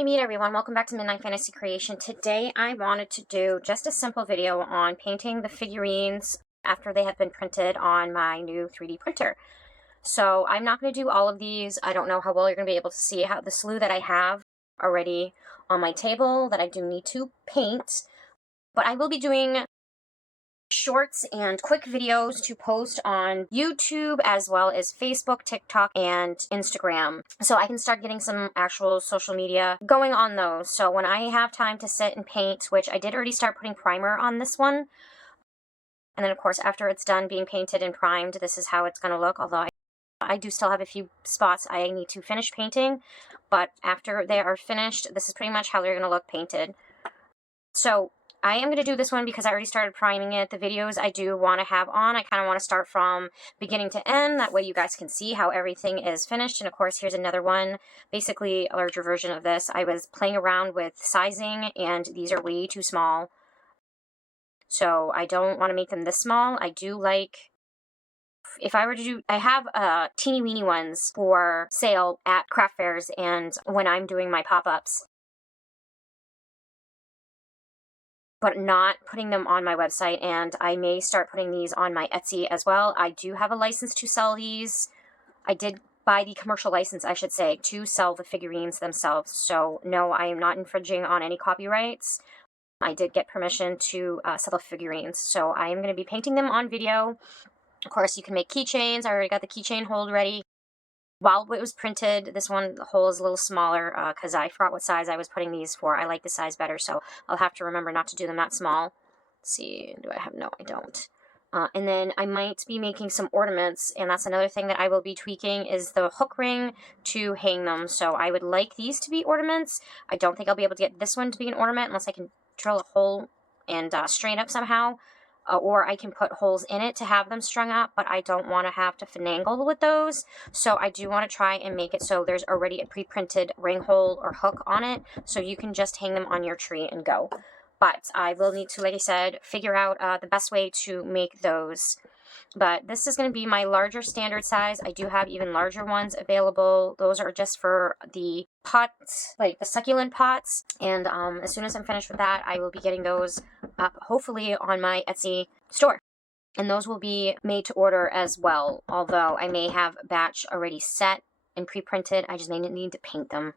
Merry meet everyone, welcome back to Midnight Fantasy Creation. Today I wanted to do just a simple video on painting the figurines after they have been printed on my new 3D printer. So I'm not going to do all of these. I don't know how well you're going to be able to see how the slew that I have already on my table that I do need to paint. But I will be doing shorts and quick videos to post on YouTube as well as Facebook, TikTok, and Instagram. So I can start getting some actual social media going on those. So when I have time to sit and paint, which I did already start putting primer on this one, and then of course after it's done being painted and primed, this is how it's going to look, although I do still have a few spots I need to finish painting, but after they are finished, this is pretty much how they're going to look painted. So I am going to do this one because I already started priming it. The videos I do want to have on, I kind of want to start from beginning to end. That way you guys can see how everything is finished. And of course, here's another one, basically a larger version of this. I was playing around with sizing, and these are way too small. So I don't want to make them this small. I do like, if I were to do, I have teeny weeny ones for sale at craft fairs and when I'm doing my pop-ups, but not putting them on my website, and I may start putting these on my Etsy as well. I do have a license to sell these. I did buy the commercial license, I should say, to sell the figurines themselves. So no, I am not infringing on any copyrights. I did get permission to sell the figurines, so I am going to be painting them on video. Of course, you can make keychains. I already got the keychain hold ready. While it was printed, this one, the hole is a little smaller because I forgot what size I was putting these for. I like the size better, so I'll have to remember not to do them that small. Let's see, do I have? No, I don't. And then I might be making some ornaments, and that's another thing that I will be tweaking is the hook ring to hang them. So I would like these to be ornaments. I don't think I'll be able to get this one to be an ornament unless I can drill a hole and strain up somehow. Or I can put holes in it to have them strung up, but I don't want to have to finagle with those. So I do want to try and make it so there's already a pre-printed ring hole or hook on it, so you can just hang them on your tree and go. But I will need to, like I said, figure out the best way to make those. But this is going to be my larger standard size. I do have even larger ones available. Those are just for the pots, like the succulent pots. And as soon as I'm finished with that, I will be getting those up, hopefully, on my Etsy store. And those will be made to order as well. Although I may have a batch already set and pre-printed. I just may need to paint them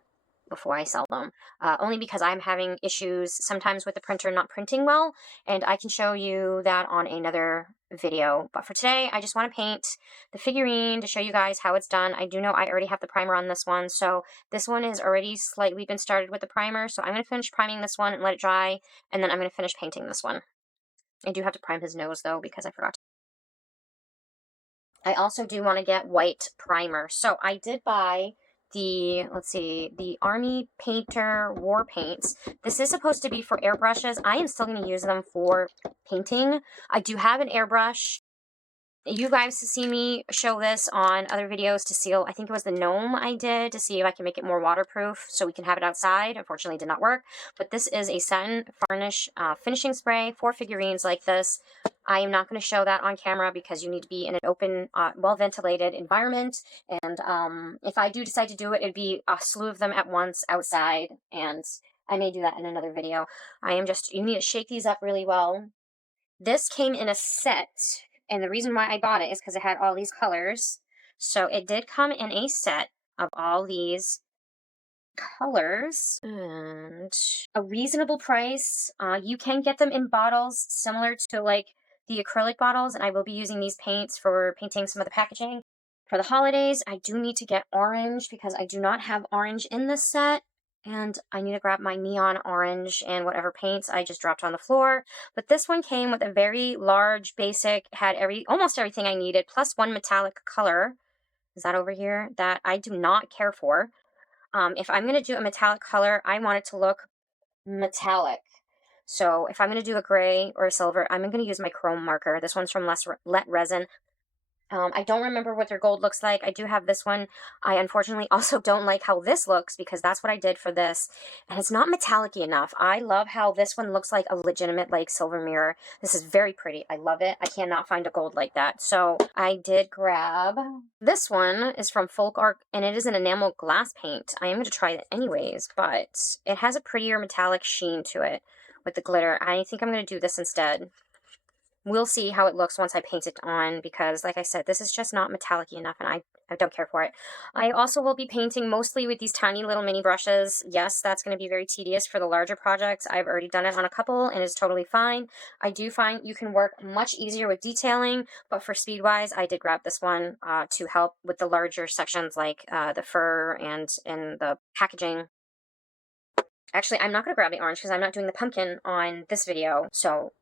before I sell them, only because I'm having issues sometimes with the printer not printing well, and I can show you that on another video. But for today, I just want to paint the figurine to show you guys how it's done. I do know I already have the primer on this one, so this one is already slightly been started with the primer, so I'm going to finish priming this one and let it dry, and then I'm going to finish painting this one. I do have to prime his nose, though, because I forgot to. I also do want to get white primer, so I did buy the, let's see, the Army Painter War Paints. This is supposed to be for airbrushes. I am still going to use them for painting. I do have an airbrush. You guys have seen me show this on other videos to seal, I think it was the gnome I did, to see if I can make it more waterproof so we can have it outside. Unfortunately, it did not work. But this is a satin varnish finishing spray for figurines like this. I am not going to show that on camera because you need to be in an open, well-ventilated environment. And if I do decide to do it, it'd be a slew of them at once outside. And I may do that in another video. You need to shake these up really well. This came in a set. And the reason why I bought it is because it had all these colors. So it did come in a set of all these colors and a reasonable price. You can get them in bottles similar to like the acrylic bottles, and I will be using these paints for painting some of the packaging. For the holidays, I do need to get orange because I do not have orange in this set. And I need to grab my neon orange and whatever paints I just dropped on the floor. But this one came with a very large, basic, had almost everything I needed, plus one metallic color. Is that over here? That I do not care for. If I'm going to do a metallic color, I want it to look metallic. So if I'm going to do a gray or a silver, I'm going to use my chrome marker. This one's from Let Resin. I don't remember what their gold looks like. I do have this one. I unfortunately also don't like how this looks because that's what I did for this. And it's not metallic-y enough. I love how this one looks like a legitimate like silver mirror. This is very pretty. I love it. I cannot find a gold like that. So I did grab this one. Is from Folk Art and it is an enamel glass paint. I am going to try it anyways, but it has a prettier metallic sheen to it with the glitter. I think I'm going to do this instead. We'll see how it looks once I paint it on because, like I said, this is just not metallic-y enough and I don't care for it. I also will be painting mostly with these tiny little mini brushes. Yes, that's going to be very tedious for the larger projects. I've already done it on a couple and it's totally fine. I do find you can work much easier with detailing, but for speed-wise, I did grab this one to help with the larger sections like the fur and the packaging. Actually, I'm not going to grab the orange because I'm not doing the pumpkin on this video.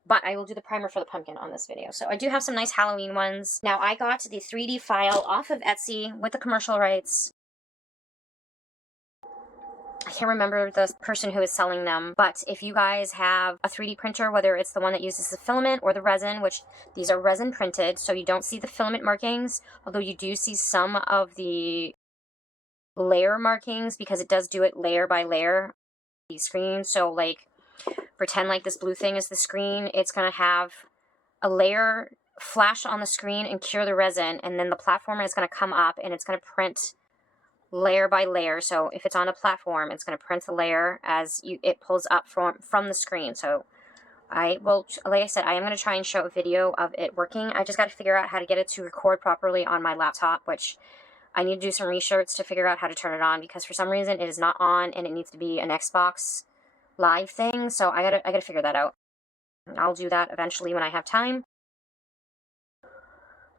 But I will do the primer for the pumpkin on this video. So I do have some nice Halloween ones. Now, I got the 3D file off of Etsy with the commercial rights. I can't remember the person who is selling them, but if you guys have a 3D printer, whether it's the one that uses the filament or the resin, which these are resin printed, so you don't see the filament markings, although you do see some of the layer markings because it does do it layer by layer. Screen, so like pretend like this blue thing is the screen. It's going to have a layer flash on the screen and cure the resin, and then the platform is going to come up and it's going to print layer by layer. So if it's on a platform, it's going to print the layer as it pulls up from the screen. So like I said, I am going to try and show a video of it working. I just got to figure out how to get it to record properly on my laptop, which I need to do some research to figure out how to turn it on because for some reason it is not on and it needs to be an Xbox Live thing. So I gotta figure that out. I'll do that eventually when I have time.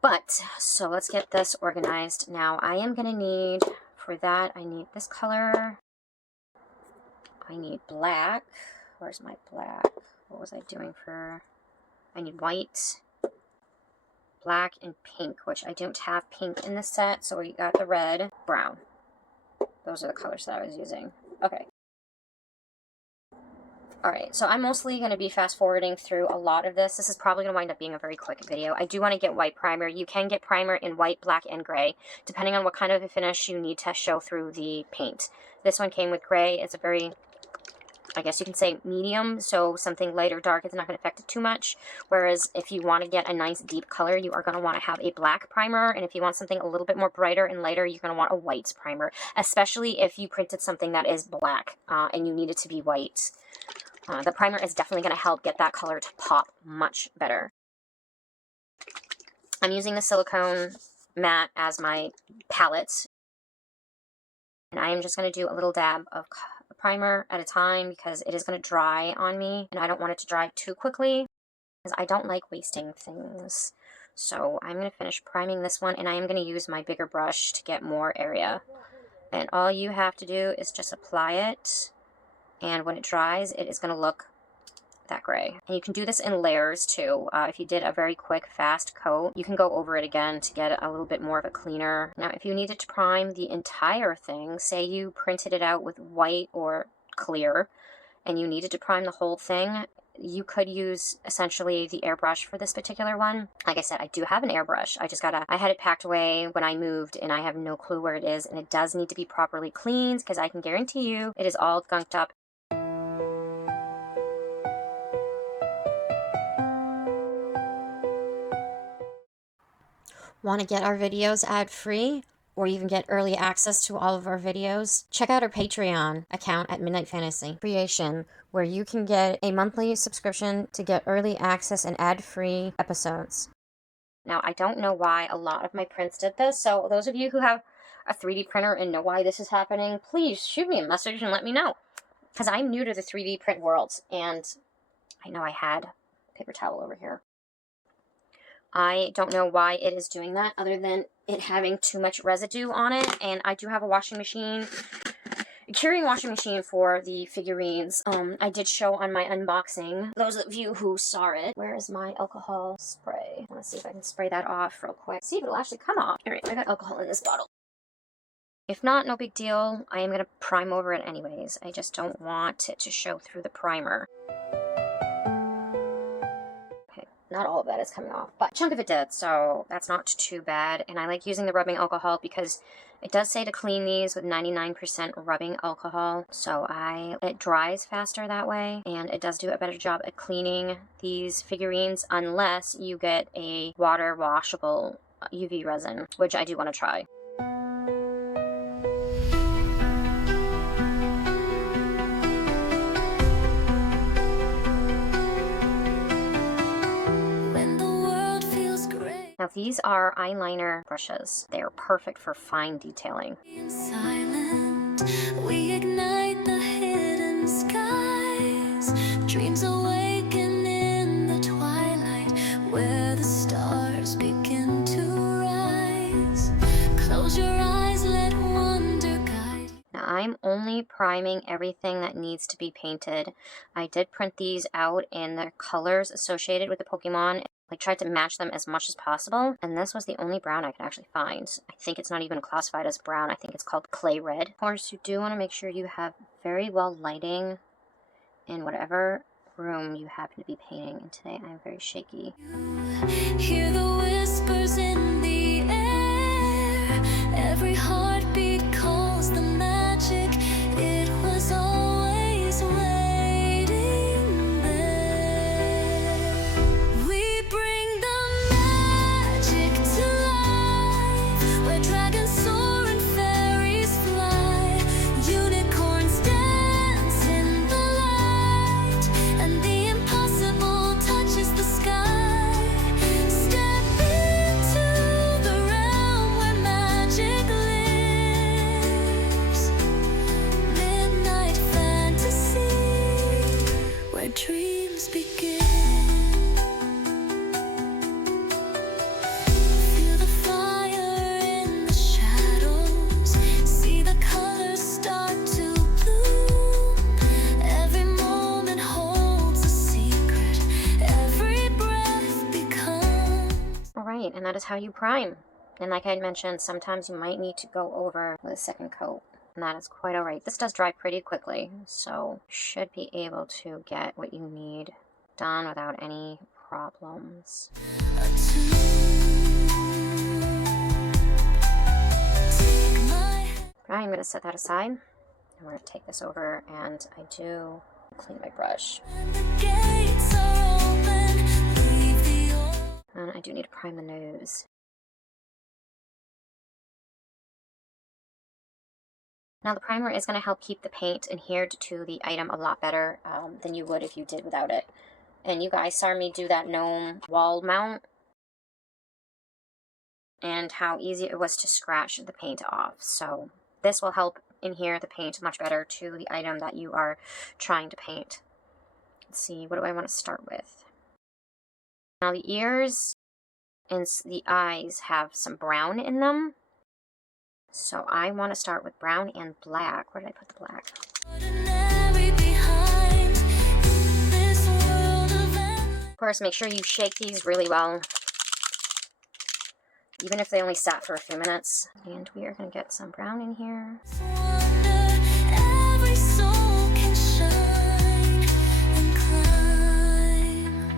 But so let's get this organized. Now I am gonna need for that. I need this color. I need black. Where's my black? What was I doing for? I need white, black, and pink, which I don't have pink in the set, so we got the red, brown. Those are the colors that I was using. Okay. Alright, so I'm mostly going to be fast forwarding through a lot of this. This is probably going to wind up being a very quick video. I do want to get white primer. You can get primer in white, black, and gray, depending on what kind of a finish you need to show through the paint. This one came with gray. It's a very, I guess you can say, medium, so something light or dark is not going to affect it too much. Whereas if you want to get a nice deep color, you are going to want to have a black primer, and if you want something a little bit more brighter and lighter, you're going to want a white primer, especially if you printed something that is black and you need it to be white. The primer is definitely going to help get that color to pop much better. I'm using the silicone matte as my palette, and I am just going to do a little dab of primer at a time because it is going to dry on me and I don't want it to dry too quickly because I don't like wasting things. So I'm going to finish priming this one and I am going to use my bigger brush to get more area. And all you have to do is just apply it, and when it dries it is going to look that gray. And you can do this in layers too. If you did a very quick fast coat, you can go over it again to get a little bit more of a cleaner. Now if you needed to prime the entire thing, say you printed it out with white or clear and you needed to prime the whole thing, you could use essentially the airbrush for this particular one. Like I said, I do have an airbrush. I had it packed away when I moved and I have no clue where it is, and it does need to be properly cleaned because I can guarantee you it is all gunked up. Want to get our videos ad-free or even get early access to all of our videos? Check out our Patreon account at Midnight Fantasy Creation, where you can get a monthly subscription to get early access and ad-free episodes. Now, I don't know why a lot of my prints did this, so those of you who have a 3D printer and know why this is happening, please shoot me a message and let me know. Because I'm new to the 3D print world, and I know I had paper towel over here. I don't know why it is doing that other than it having too much residue on it. And I do have a washing machine, a curing washing machine for the figurines. I did show on my unboxing, those of you who saw it. Where is my alcohol spray? I want to see if I can spray that off real quick. See if it'll actually come off. All right, I got alcohol in this bottle. If not, no big deal. I am going to prime over it anyways. I just don't want it to show through the primer. not all of that is coming off, but a chunk of it did, so that's not too bad. And I like using the rubbing alcohol because it does say to clean these with 99% rubbing alcohol, so it dries faster that way, and it does do a better job at cleaning these figurines unless you get a water washable UV resin, which I do want to try. Now these are eyeliner brushes. They are perfect for fine detailing. Silent, we ignite the hidden skies. Dreams awaken in the twilight where the stars begin to rise. Close your eyes, let wonder guide. Now I'm only priming everything that needs to be painted. I did print these out in the colors associated with the Pokemon. I tried to match them as much as possible, and this was the only brown I could actually find. I think it's not even classified as brown. I think it's called clay red. Of course, you do want to make sure you have very well lighting in whatever room you happen to be painting, and today I'm very shaky. Hear the whispers in the air. Every heartbeat calls the magic. It was always waiting there. We bring the magic to life, where dragons soar and fairies fly. Unicorns dance in the light, and the impossible touches the sky. Step into the realm where magic lives. Midnight fantasy, where dreams begin. Feel the fire in the shadows. See the colors start to bloom. Every moment holds a secret. Every breath becomes. Alright, and that is how you prime. And like I had mentioned, sometimes you might need to go over with a second coat. And that is quite alright. This does dry pretty quickly, so you should be able to get what you need done without any problems. But I'm going to set that aside. I'm going to take this over, and I do clean my brush. And I do need to prime the nose. Now the primer is going to help keep the paint adhered to the item a lot better than you would if you did without it. And you guys saw me do that gnome wall mount and how easy it was to scratch the paint off. So this will help adhere the paint much better to the item that you are trying to paint. Let's see, what do I want to start with? Now the ears and the eyes have some brown in them. So I want to start with brown and black. Where did I put the black? Of course, make sure you shake these really well, even if they only sat for a few minutes. And we are going to get some brown in here. Every soul can shine and climb.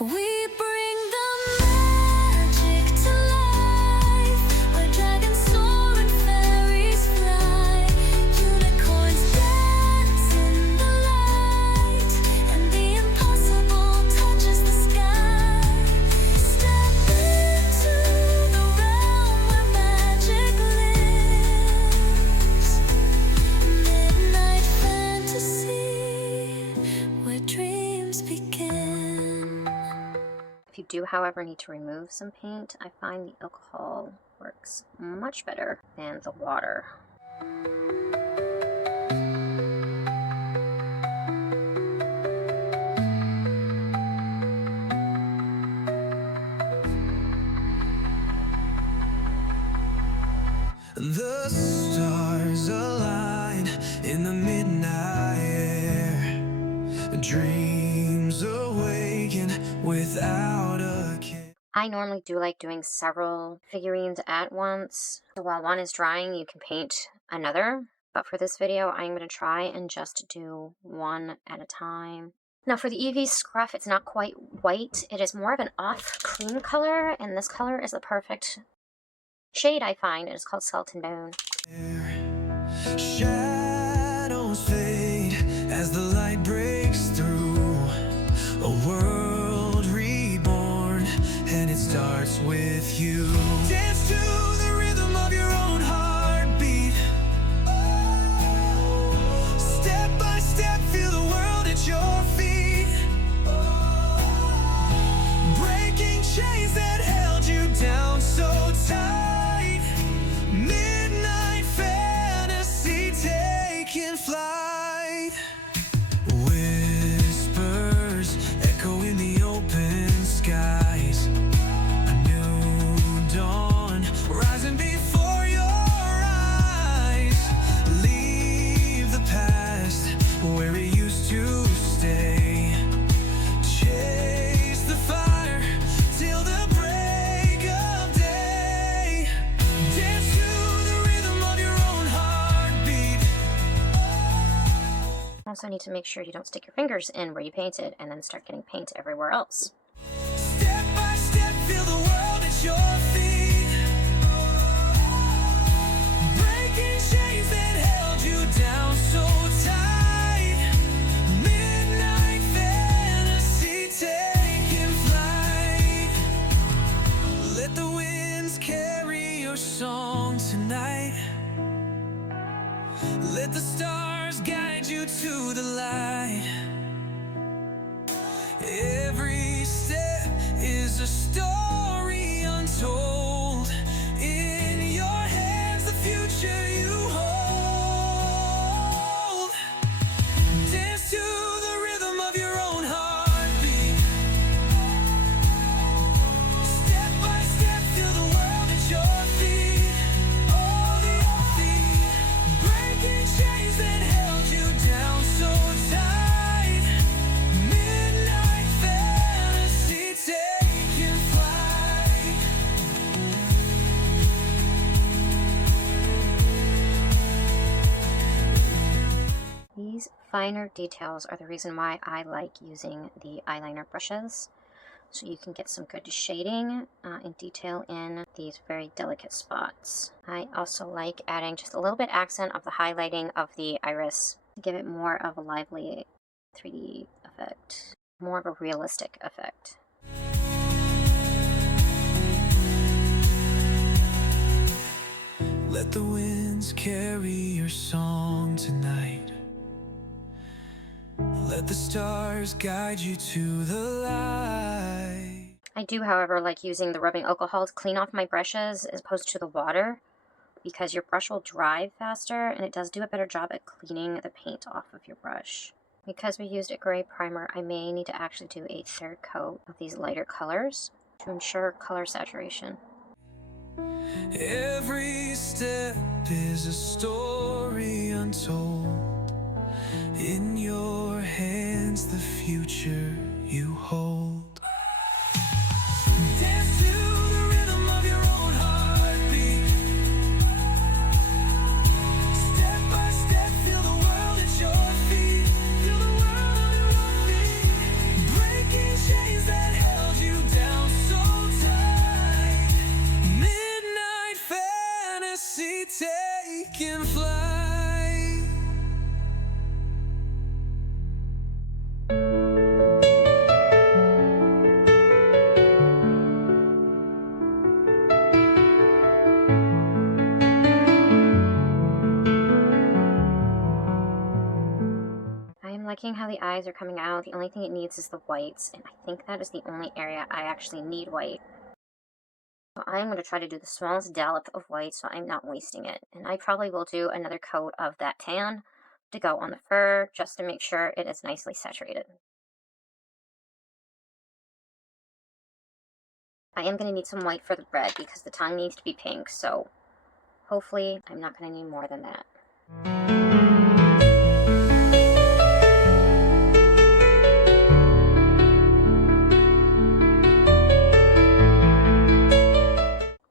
We bring the magic to life, where dragons soar and fairies fly. Unicorns dance in the light, and the impossible touches the sky. Step into the realm where magic lives. Midnight fantasy, where dreams begin. If you do, however, need to remove some paint, I find the alcohol works much better than the water. The stars align in the midnight air. Dreams awaken without a care. I normally do like doing several figurines at once. So while one is drying, you can paint another. But for this video, I'm going to try and just do one at a time. Now for the EV Scruff, it's not quite white. It is more of an off cream color, and this color is the perfect shade, I find. It is called Skeleton Bone. Shadows fade as the light breaks through. A world reborn, and it starts with you. Dance to the rhythm of your own heartbeat. Step by step, feel the world at your feet. Breaking chains that held you down so tight. Midnight fantasy taking flight. Whispers echo in the open skies. A new dawn rising before your eyes. Leave the past where it used to stay. Chase the fire till the break of day. Dance to the rhythm of your own heartbeat. Also need to make sure you don't stick your fingers in where you painted and then start getting paint everywhere else. Step by step, feel the world at your feet. Breaking chains that held you down so tight. Midnight fantasy taking flight. Let the winds carry your song tonight. Let the stars guide you to the light. Every step is a story untold. In your hands, the future you hold. Dance to the rhythm of your own heartbeat. Step by step, feel the world at your feet. Oh, the feet. Breaking chains that held you down so tight. Midnight fantasy taking flight. These finer details are the reason why I like using the eyeliner brushes. So you can get some good shading and detail in these very delicate spots. I also like adding just a little bit accent of the highlighting of the iris to give it more of a lively 3D effect, more of a realistic effect. Let the winds carry your song tonight. Let the stars guide you to the light. I do, however, like using the rubbing alcohol to clean off my brushes as opposed to the water, because your brush will dry faster and it does do a better job at cleaning the paint off of your brush. Because we used a gray primer, I may need to actually do a third coat of these lighter colors to ensure color saturation. Every step is a story untold. In your hands, the future you hold. Dance to the rhythm of your own heartbeat. Step by step, feel the world at your feet. Feel the world on your feet. Breaking chains that held you down so tight. Midnight fantasy taking flight. I'm liking how the eyes are coming out. The only thing it needs is the whites, and I think that is the only area I actually need white. So I'm going to try to do the smallest dollop of white so I'm not wasting it. And I probably will do another coat of that tan to go on the fur just to make sure it is nicely saturated. I am going to need some white for the red because the tongue needs to be pink, so hopefully I'm not going to need more than that.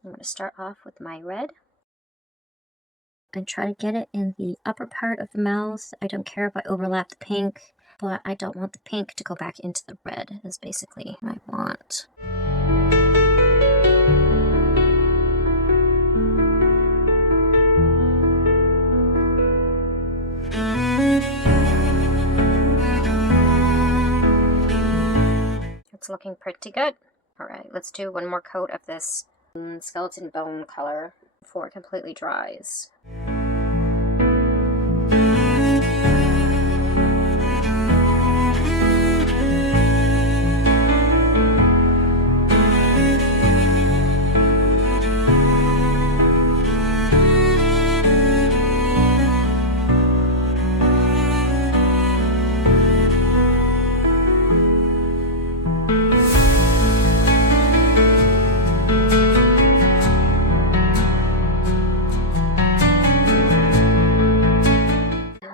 I'm going to start off with my red and try to get it in the upper part of the mouth. I don't care if I overlap the pink. but I don't want the pink to go back into the red, is basically what I want. It's looking pretty good. All right, let's do one more coat of this skeleton bone color before it completely dries.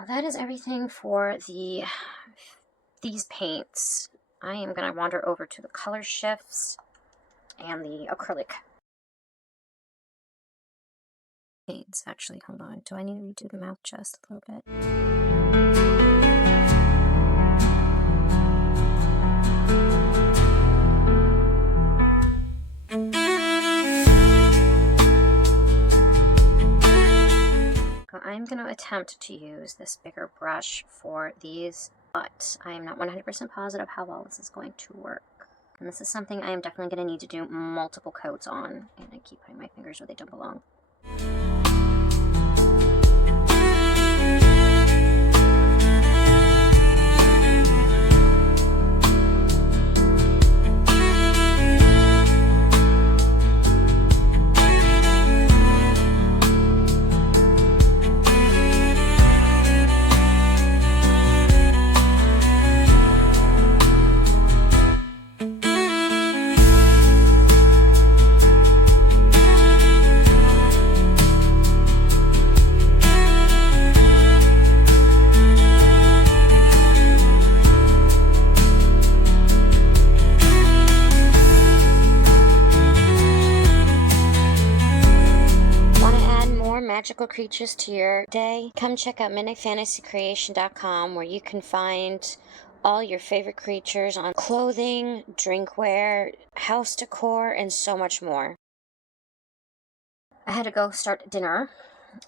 That is everything for these paints. I am going to wander over to the color shifts and the acrylic paints. Actually, hold on. Do I need to redo the mouth just a little bit? I'm going to attempt to use this bigger brush for these, but I am not 100% positive how well this is going to work. And this is something I am definitely going to need to do multiple coats on, and I keep putting my fingers where they don't belong. Magical creatures to your day? Come check out midnightfantasycreation.com, where you can find all your favorite creatures on clothing, drinkware, house decor, and so much more. I had to go start dinner,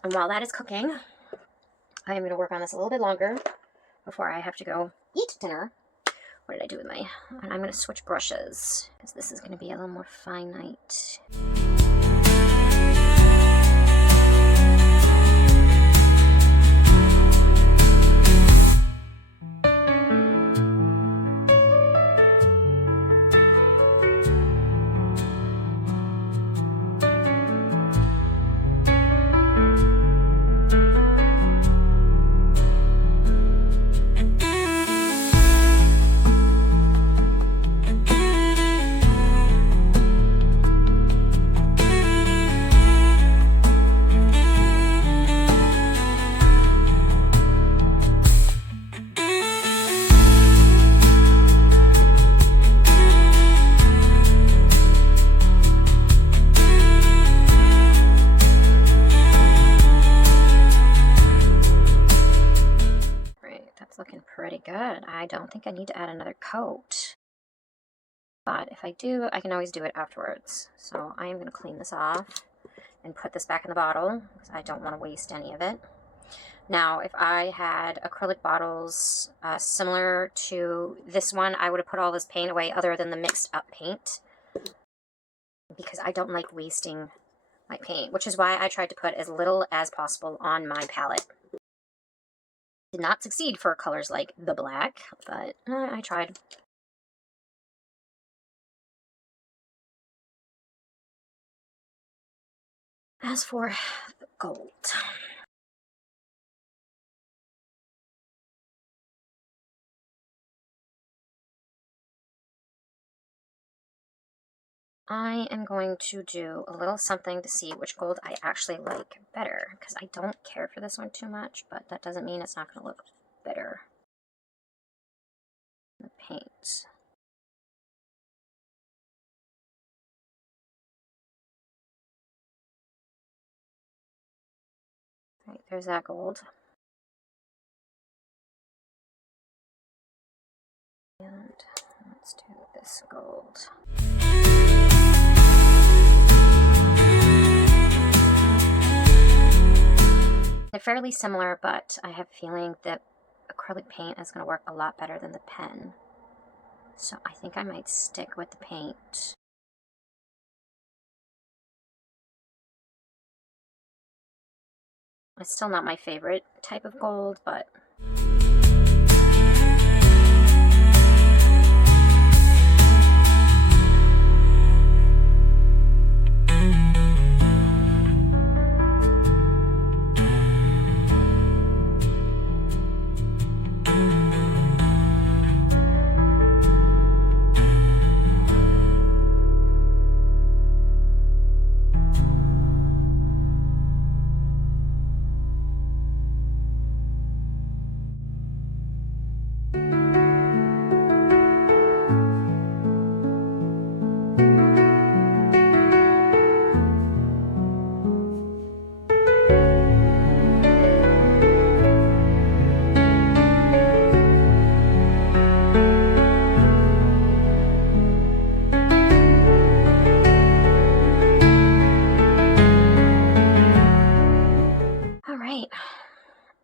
and while that is cooking, I am going to work on this a little bit longer before I have to go eat dinner. What did I do with my... And I'm going to switch brushes, because this is going to be a little more finite. Looking pretty good. I don't think I need to add another coat, but if I do, I can always do it afterwards. So I am going to clean this off and put this back in the bottle, because I don't want to waste any of it. Now, if I had acrylic bottles similar to this one, I would have put all this paint away other than the mixed up paint, because I don't like wasting my paint, which is why I tried to put as little as possible on my palette. Did not succeed for colors like the black, but I tried. As for the gold, I am going to do a little something to see which gold I actually like better, because I don't care for this one too much, but that doesn't mean it's not going to look better. The paint. Right, there's that gold. And let's do this gold. They're fairly similar, but I have a feeling that acrylic paint is going to work a lot better than the pen. So I think I might stick with the paint. It's still not my favorite type of gold, but...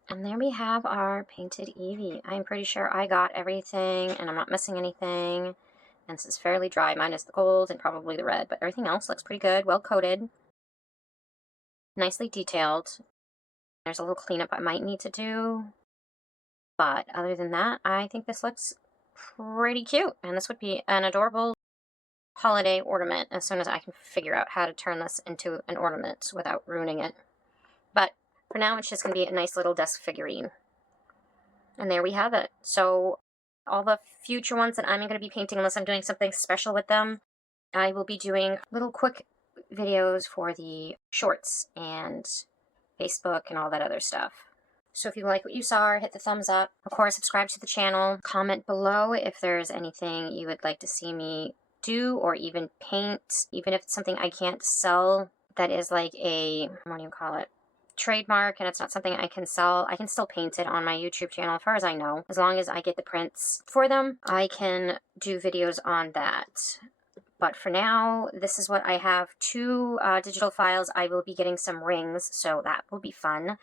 And there we have our painted Eevee. I'm pretty sure I got everything and I'm not missing anything. And this is fairly dry, minus the gold and probably the red, but everything else looks pretty good, well coated. Nicely detailed. There's a little cleanup I might need to do. But other than that, I think this looks pretty cute. And this would be an adorable holiday ornament as soon as I can figure out how to turn this into an ornament without ruining it. But for now, it's just going to be a nice little desk figurine. And there we have it. So all the future ones that I'm going to be painting, unless I'm doing something special with them, I will be doing little quick videos for the shorts and Facebook and all that other stuff. So if you like what you saw, hit the thumbs up. Of course, subscribe to the channel. Comment below if there's anything you would like to see me do or even paint. Even if it's something I can't sell that is like a, what do you call it? Trademark, and it's not something I can sell, I can still paint it on my YouTube channel as far as I know. As long as I get the prints for them, I can do videos on that. But for now, this is what I have. 2 digital files. I will be getting some rings, so that will be fun.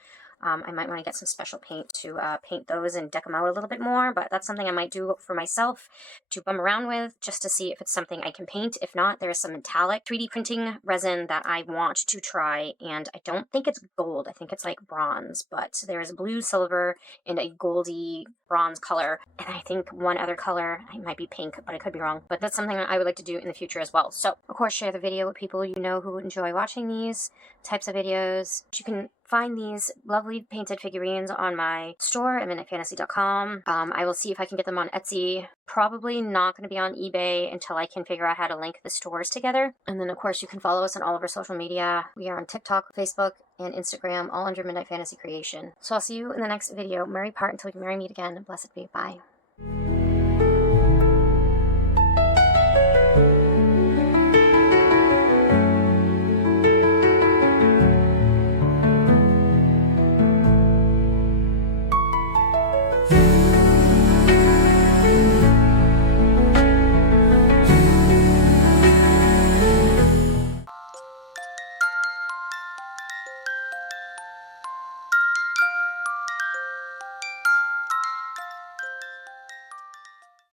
I might want to get some special paint to paint those and deck them out a little bit more, but that's something I might do for myself to bum around with just to see if it's something I can paint. If not, there's some metallic 3D printing resin that I want to try, and I don't think it's gold. I think it's like bronze, but there's blue, silver, and a goldy bronze color, and I think one other color, it might be pink, but I could be wrong, but that's something I would like to do in the future as well. So, of course, share the video with people you know who enjoy watching these types of videos. You can find these lovely painted figurines on my store at midnightfantasy.com. I will see if I can get them on Etsy. Probably not going to be on eBay until I can figure out how to link the stores together. And then, of course, you can follow us on all of our social media. We are on TikTok, Facebook, and Instagram, all under Midnight Fantasy Creation. So I'll see you in the next video. Merry part until we can merry meet again. Blessed be. Bye.